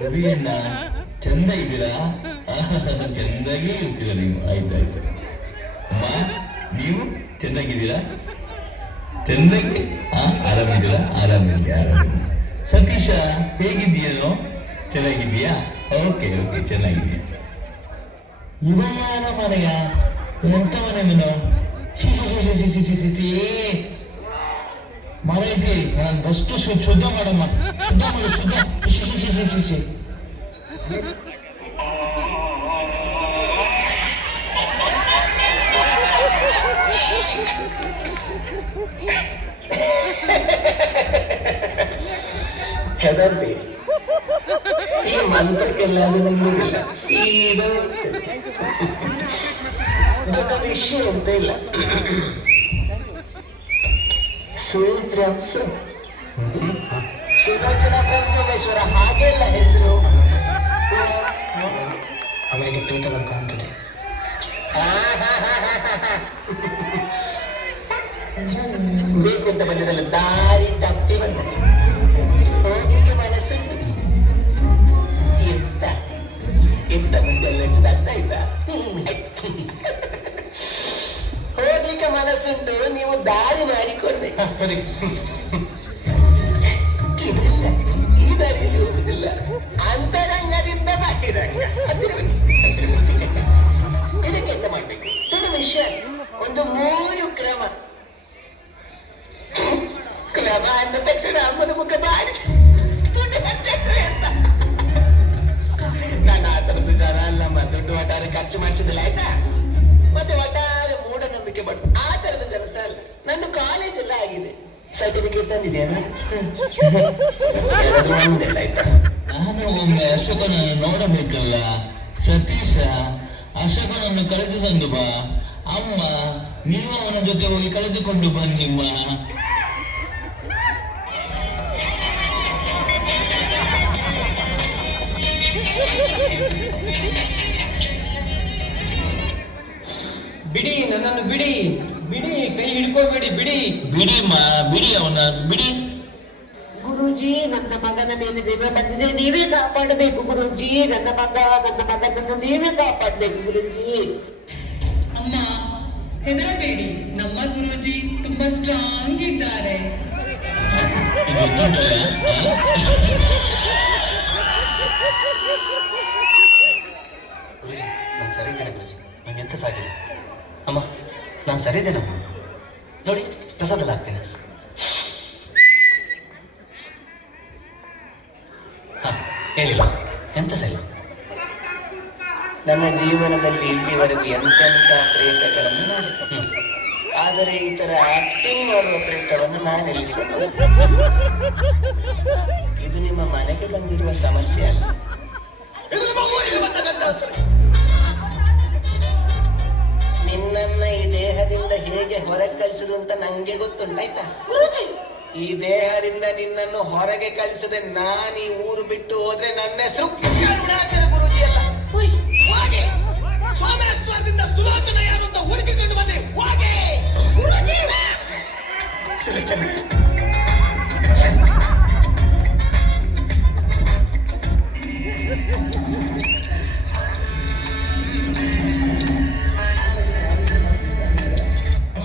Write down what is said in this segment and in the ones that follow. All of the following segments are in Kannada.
ರವಿಯಣ್ಣ ಚಂದ ಇದ್ದೀರಾ? ಚಂದಾಗಿ ಇರ್ತೀರಾ ನೀವು. ಆಯ್ತಾಯ್ತು ಅಮ್ಮ, ನೀವು ಚೆನ್ನಾಗಿದ್ದೀರಾ? ಚಂದಾಗಿ ಆರಾಮಿದ್ದೀರಾ? ಆರಾಮಿರ್ಲಿ. ಸತೀಶ ಹೇಗಿದ್ದೀಯೋ? ಚೆನ್ನಾಗಿದ್ದೀಯಾ? ಓಕೆ ಓಕೆ, ಚೆನ್ನಾಗಿದ್ದೀಯ. ಇವನ ಮನೆಯ ಎಂತ ಮನೆ ಮೀನು? ಮರ ಐತಿ, ನಾನು ಫಸ್ಟ್ ಶುದ್ಧ ಮಾಡಮ್ಮ. ಶುದ್ಧ ಮಾಡು, ಶುದ್ಧ. ಹೆದರ್ಬೇಡಿ, ಈ ಮಂತ್ರಕ್ಕೆಲ್ಲ ಅದು ನಿಲ್ಲುವುದಿಲ್ಲ, ಸೀದಾ ದೊಡ್ಡ ವಿಷಯ ಅಂತ ಇಲ್ಲ. ಸುಲೋಚನಾ ಸೋಮೇಶ್ವರ ಹಾಗೆಲ್ಲ ಹೆಸರು. ಅವರಿಗೆ ಪ್ರೀತಗಳು ಕಾಣ್ತದೆ. ಬೇಕು ಅಂತ ಬಂದದಲ್ಲ, ದಾರಿ ತಪ್ಪಿ ಬಂದದ್ದು. ಹೋಗಿಗೆ ಮನಸ್ಸುಂಟು. ಎಂತ ಎಂತ ಮುಂದೆಲ್ಲ ಅರ್ಥ ಆಯ್ತಾ? ಹೋಗಿಗೆ ಮನಸ್ಸುಂಟು, ನೀವು ದಾರಿ ಮಾಡಿಕೊಡ್ಬೇಕು. ಸರಿ, ಇದೆಲ್ಲ ಈ ದಾರಿಯಲ್ಲಿ ಹೋಗುದಿಲ್ಲ, ಅಂತರಂಗದಿಂದ ಬಾಹಿರಂಗ. ಇದಕ್ಕೆ ಎಂತ ಮಾಡ್ಬೇಕು? ದೊಡ್ಡ ವಿಷಯ. ಒಂದು 3 ಕ್ರಮ ಅಂದ ತಕ್ಷಣ ಅಮ್ಮನ ಮುಖ ಮಾಡಿ ದುಡ್ಡು ಖರ್ಚಾಗ್ತದೆ ಅಂತ. ನಾನು ಆ ತರದ್ದು ಜನ ಅಲ್ಲಮ್ಮ. ದುಡ್ಡು ಒಟ್ಟಾರೆ ಖರ್ಚು ಮಾಡಿಸಿದಿಲ್ಲ, ಆಯ್ತಾ? ಮತ್ತೆ ಒಟ್ಟಾರೆ ಮೂಢನಂಬಿಕೆ ಮಾಡ್ತು ಆ ತರದ ಜನಸ ಅಲ್ಲ. ನಂದು ಕಾಲೇಜ್ ಎಲ್ಲ ಆಗಿದೆ, ಸರ್ಟಿಫಿಕೇಟ್ ತಂದಿದೆಯಲ್ಲ. ಆಯ್ತಾ? ನಾನು ಒಮ್ಮೆ ಅಶೋಕನನ್ನು ನೋಡಬೇಕಲ್ಲ. ಸತೀಶ, ಅಶೋಕನನ್ನು ಕರೆದು ತಂದು ಬಾ. ಅಮ್ಮ, ನೀವು ಅವನ ಜೊತೆ ಹೋಗಿ ಕಳೆದುಕೊಂಡು ಬನ್ನಿಮ್ಮ. ಬಿಡಿ, ನನ್ನನ್ನು ಬಿಡಿ, ಬಿಡಿ, ಕೈ ಹಿಡ್ಕೋಬೇಡಿ, ಬಿಡಿ. ಬಿಡಿಮ್ಮ, ಬಿಡಿ ಅವನ, ಬಿಡಿ. ಗುರೂಜಿ, ನನ್ನ ಮಗನ ಮೇಲೆ ದೆವ್ವ ಬಂದಿದೆ, ನೀವೇ ಕಾಪಾಡಬೇಕು ಗುರೂಜಿ. ನನ್ನ ಮಗನನ್ನು ನೀವೇ ಕಾಪಾಡಬೇಕು ಗುರೂಜಿ. ಅಮ್ಮ, ಹೆದರಬೇಡಿ, ನಮ್ಮ ಗುರೂಜಿ ತುಂಬಾ ಸ್ಟ್ರಾಂಗ್ ಇದ್ದಾರೆ. ಗುರುಜಿ, ನಾನು ಸರಿ ಇದ್ದೇನೆ ಗುರುಜಿ, ನಂಗೆ ಎಂತ ಸಾಕಿದೆ. ಅಮ್ಮ, ನಾನು ಸರಿ ಇದ್ದೇನಮ್ಮ. ನೋಡಿ, ಪ್ರಸಾದಲ್ಲ ಆಗ್ತೇನೆ. ಹೇಳಿಲ್ಲ, ಎಂತ ಸರಿ. ನನ್ನ ಜೀವನದಲ್ಲಿ ಇಲ್ಲಿವರೆಗೂ ಎಂತೆಂಥ ಪ್ರೇತಗಳನ್ನು ನೋಡಿದ್ದೆ, ಆದರೆ ಈ ತರ ಆಕ್ಟಿಂಗ್ ಮಾಡುವ ಪ್ರೇತವನ್ನು ನಾನೆಲ್ಲಿಸಲು. ಇದು ನಿಮ್ಮ ಮನೆಗೆ ಬಂದಿರುವ ಸಮಸ್ಯೆ ಅಲ್ಲ, ನಿನ್ನನ್ನ ಈ ದೇಹದಿಂದ ಹೇಗೆ ಹೊರಗೆ ಕಳಿಸುದು ಅಂತ ನಂಗೆ ಗೊತ್ತುಂಟಾಯ್ತಾ? ಈ ದೇಹದಿಂದ ನಿನ್ನನ್ನು ಹೊರಗೆ ಕಳಿಸದೆ ನಾನು ಈ ಊರು ಬಿಟ್ಟು ಹೋದ್ರೆ ನನ್ನ ಹೆಸರು ಗುರೂಜಿ ಅಲ್ಲ. ಹಾಗೆ ಸೋಮೇಶ್ವರದಿಂದ ಸುಲೋಚನ ಯಾರು ಅಂತ ಹುಡುಕಿಕೊಂಡು ಬಂದೆ. ಹಾಗೆ ಸುಲೋಚನ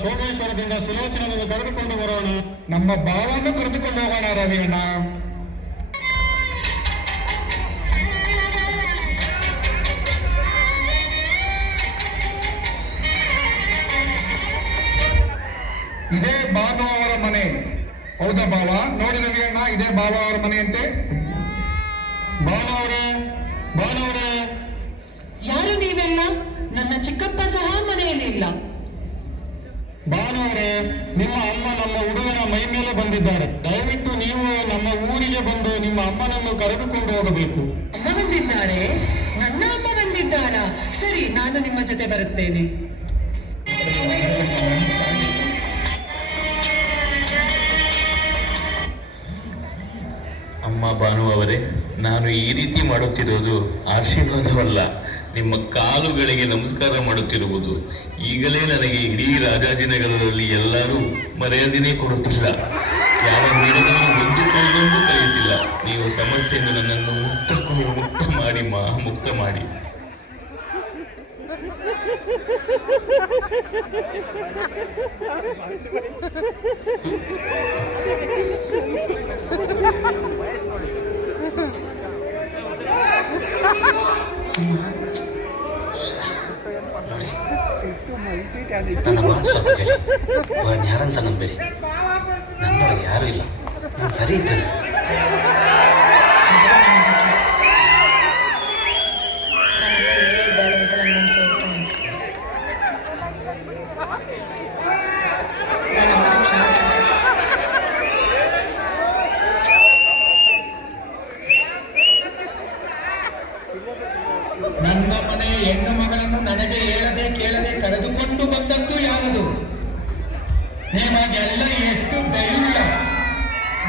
ಸೋಮೇಶ್ವರದಿಂದ ಸುಲೋಚನವನ್ನು ಕರೆದುಕೊಂಡು ಬರೋಣ. ನಮ್ಮ ಭಾವವನ್ನು ಕರೆದುಕೊಂಡು ಹೋಗೋಣ ರವಿಯಣ್ಣ. ಇದೇ ಬಾನು ಅವರ ಮನೆ, ಹೌದಾ ಭಾವ? ನೋಡಿ ರವಿಯಣ್ಣ, ಇದೇ ಭಾವ ಅವರ ಮನೆ ಅಂತೆ. ಭಾವನವರೇ, ಭಾವನವರೇ, ಯಾರು ನೀವೆಲ್ಲ? ನನ್ನ ಚಿಕ್ಕಪ್ಪ ಸಹ ಮನೆಯಲ್ಲಿ ಇಲ್ಲ. ಭಾನುವರೇ, ನಿಮ್ಮ ಅಮ್ಮ ನಮ್ಮ ಹುಡುಗನ ಮೈ ಮೇಲೆ ಬಂದಿದ್ದಾರೆ. ದಯವಿಟ್ಟು ನೀವು ನಮ್ಮ ಊರಿಗೆ ಬಂದು ನಿಮ್ಮ ಅಮ್ಮನನ್ನು ಕರೆದುಕೊಂಡು ಹೋಗಬೇಕು. ಅಮ್ಮ ಬಂದಿದ್ದಾರೆ? ನನ್ನ ಅಮ್ಮ ಬಂದಿದ್ದಾರೆ? ಇದ್ದಾಳ. ಸರಿ, ನಾನು ನಿಮ್ಮ ಜೊತೆ ಬರುತ್ತೇನೆ. ಅಮ್ಮ ಭಾನು ಅವರೇ, ನಾನು ಈ ರೀತಿ ಮಾಡುತ್ತಿರುವುದು ಆಶೀರ್ವಾದವಲ್ಲ, ನಿಮ್ಮ ಕಾಲುಗಳಿಗೆ ನಮಸ್ಕಾರ ಮಾಡುತ್ತಿರುವುದು. ಈಗಲೇ ನನಗೆ ಇಡೀ ರಾಜಾಜಿನಗರದಲ್ಲಿ ಎಲ್ಲರೂ ಮರ್ಯಾದೆನೇ ಕೊಡುತ್ತಿಲ್ಲ. ಯಾವ ಮೇಡದವರು ಒಂದಕ್ಕೊಂದೊಂದು ಕಲಿಯುತ್ತಿಲ್ಲ. ನೀವು ಸಮಸ್ಯೆಯಿಂದ ನನ್ನನ್ನು ಮುಕ್ತ ಮಾಡಿ ಮುಕ್ತ ಮಾಡಿ. ನನ್ನ ಮಾತು ಸ್ವಲ್ಪ ಕೇಳಿ. ಅವರನ್ನು ಯಾರನ್ನು ಸಹ ನಂಬೇಡಿ. ನನ್ನೊಳಗೆ ಯಾರೂ ಇಲ್ಲ. ನಾನು ಸರಿ ಇದ್ದೇನೆ. ನನ್ನ ಮನೆಯ ಹೆಣ್ಣು ಮಗಳನ್ನು ನನಗೆ ಹೇಳದೆ ಕೇಳದೆ ಕರೆದುಕೊಂಡು ಬಂದದ್ದು ಯಾರದು? ನಿಮಗೆಲ್ಲ ಎಷ್ಟು ಧೈರ್ಯ!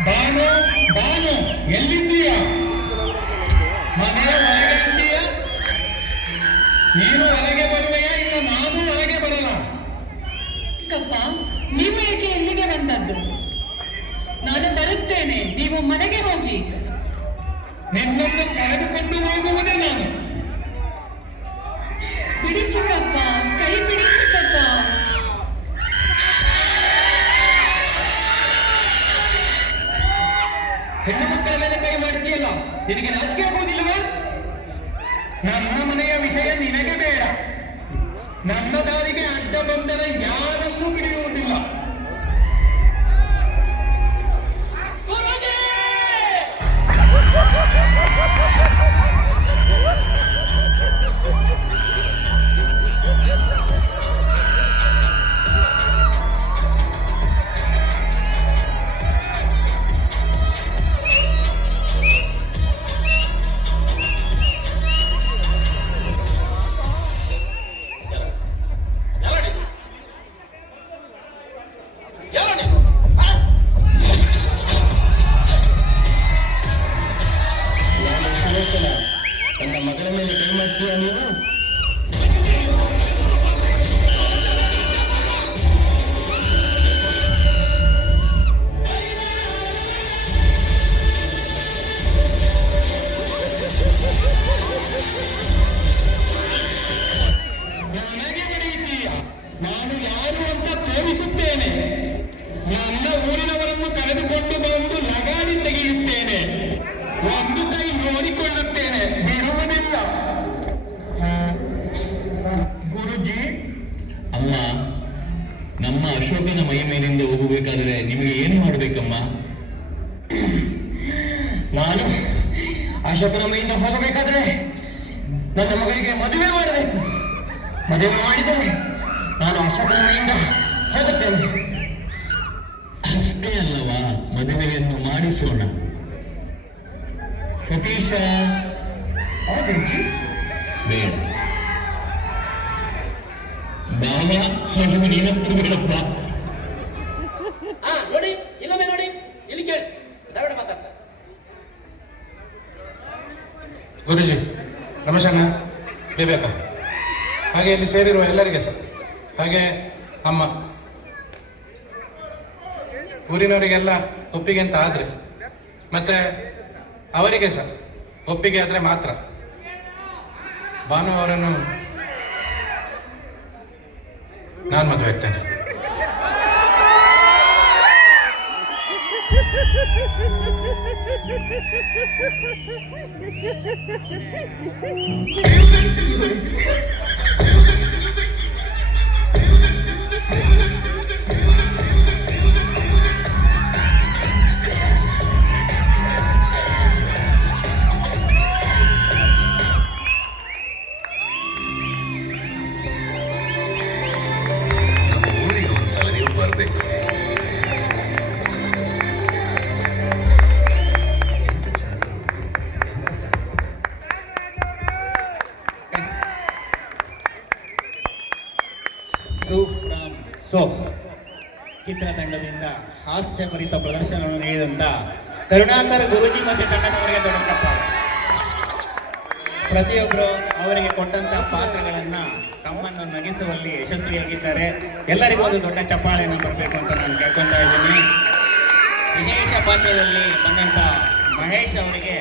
ಬಾನು ಬಾನು, ಎಲ್ಲಿದ್ದೀಯ? ಮನೆಯ ಒಳಗೆ ಇದ್ದೀಯ? ನೀನು ಒಳಗೆ ಬರುವೆಯಾ, ಇಲ್ಲ ನಾನು ಒಳಗೆ ಬರಲ್ಲ? ಕಪ್ಪ, ನೀವು ಏಕೆ ಎಲ್ಲಿಗೆ ಬಂದದ್ದು? ನಾನು ಬರುತ್ತೇನೆ, ನೀವು ಮನೆಗೆ ಹೋಗಿ. ನಿನ್ನನ್ನು ಕರೆದುಕೊಂಡು ಹೋಗುವುದೇ ನಾನು. ಬಿಡಿ ಚಿಕ್ಕಪ್ಪ, ಕೈ ಬಿಡಿ ಚಿಕ್ಕಪ್ಪ. ಹೆಣ್ಣು ಮಕ್ಕಳ ಮೇಲೆ ಕೈ ಮಾಡ್ತೀಯಲ್ಲ, ನಿನಗೆ ನಾಚಿಕೆ ಆಗುವುದಿಲ್ಲವೇ? ನನ್ನ ಮನೆಯ ವಿಷಯ ನಿನಗೆ ಬೇಡ. ನನ್ನ ದಾರಿಗೆ ಅಡ್ಡ ಬಂದರೆ ಯಾರನ್ನೂ ಬಿಡುವುದಿಲ್ಲ. ನನ್ನ ಮಗಳ ಮೇಲೆ ಕೈ ಮಾಡ್ತೀಯ ನೀವು? ನನಗೆ ಬರೆಯುತ್ತೀಯ? ನಾನು ಯಾರು ಅಂತ ತೋರಿಸುತ್ತೇನೆ. ನನ್ನ ಊರಿನವರನ್ನು ಕರೆದುಕೊಂಡು ಬಂದು ಲಗಾಡಿ ತೆಗೆಯುತ್ತೇನೆ. ಒಂದು ಕೈ ನೋಡಿಕೊಳ್ಳುತ್ತೇನೆ, ಬಿಡುವುದಿಲ್ಲ. ಗುರುಜಿ, ಅಮ್ಮ, ನಮ್ಮ ಅಶೋಕನ ಮೈ ಮೇಲಿಂದ ಹೋಗಬೇಕಾದ್ರೆ ನಿಮಗೆ ಏನು ಮಾಡಬೇಕಮ್ಮ? ನಾನು ಅಶೋಕನ ಮೈಯಿಂದ ಹೋಗಬೇಕಾದ್ರೆ ನನ್ನ ಮಗಳಿಗೆ ಮದುವೆ ಮಾಡಬೇಕು. ಮದುವೆ ಮಾಡಿದರೆ ನಾನು ಅಶೋಕನ ಮೈಯಿಂದ ಹೋಗುತ್ತೇನೆ. ಅಷ್ಟೇ ಅಲ್ಲವಾ, ಮದುವೆಯನ್ನು ಮಾಡಿಸೋಣ. ಸತೀಶ, ಗುರುಜಿ, ಬೇಡ. ಬಾವ, ಅವನು ನೀನಂತೂ ಬೇಡಪ್ಪ. ನೋಡಿ, ಇಲ್ಲೊಮ್ಮೆ ನೋಡಿ, ಇಲ್ಲಿ ಕೇಳಿ, ದ್ರಾವಿಡ ಮಾತಾಡ್ತಾರೆ. ಗುರುಜಿ, ರಮೇಶಣ್ಣ, ಬೇಬೇಕಾ, ಹಾಗೆ ಇಲ್ಲಿ ಸೇರಿರುವ ಎಲ್ಲರಿಗೆ ಸಹ, ಹಾಗೆ ಅಮ್ಮ, ಊರಿನವರಿಗೆಲ್ಲ ಒಪ್ಪಿಗೆ ಅಂತ ಆದರೆ, ಮತ್ತೆ ಅವರಿಗೆ ಸಹ ಒಪ್ಪಿಗೆ ಆದರೆ ಮಾತ್ರ ಭಾನು ಅವರನ್ನು ನಾನು ಮದುವೆ ಆಗ್ತೇನೆ. ಊರಿಗೆ ಒಂದ್ಸಲ ನೀವು ಬರ್ಬೇಕು. ಫ್ರಮ್ ಸೋಫ್ ಚಿತ್ರತಂಡದಿಂದ ಹಾಸ್ಯಭರಿತ ಪ್ರದರ್ಶನವನ್ನು ನೀಡಿದಂಥ ಕರುಣಾಕರ್ ಗುರೂಜಿ ಮತ್ತು ತಂಡದವರಿಗೆ ದೊಡ್ಡ ಚಪ್ಪಾಳೆ. ಪ್ರತಿಯೊಬ್ಬರು ಅವರಿಗೆ ಕೊಟ್ಟಂತ ಪಾತ್ರಗಳನ್ನ ತಮ್ಮನ್ನು ನಗಿಸುವಲ್ಲಿ ಯಶಸ್ವಿಯಾಗಿದ್ದಾರೆ. ಎಲ್ಲರಿಗೂ ಒಂದು ದೊಡ್ಡ ಚಪ್ಪಾಳೆಯನ್ನು ಬರಬೇಕು ಅಂತ ನಾನು ಕೇಳ್ಕೊತಾ ಇದ್ದೀನಿ. ವಿಶೇಷ ಪಾತ್ರದಲ್ಲಿ ಬಂದಂತ ಮಹೇಶ್ ಅವರಿಗೆ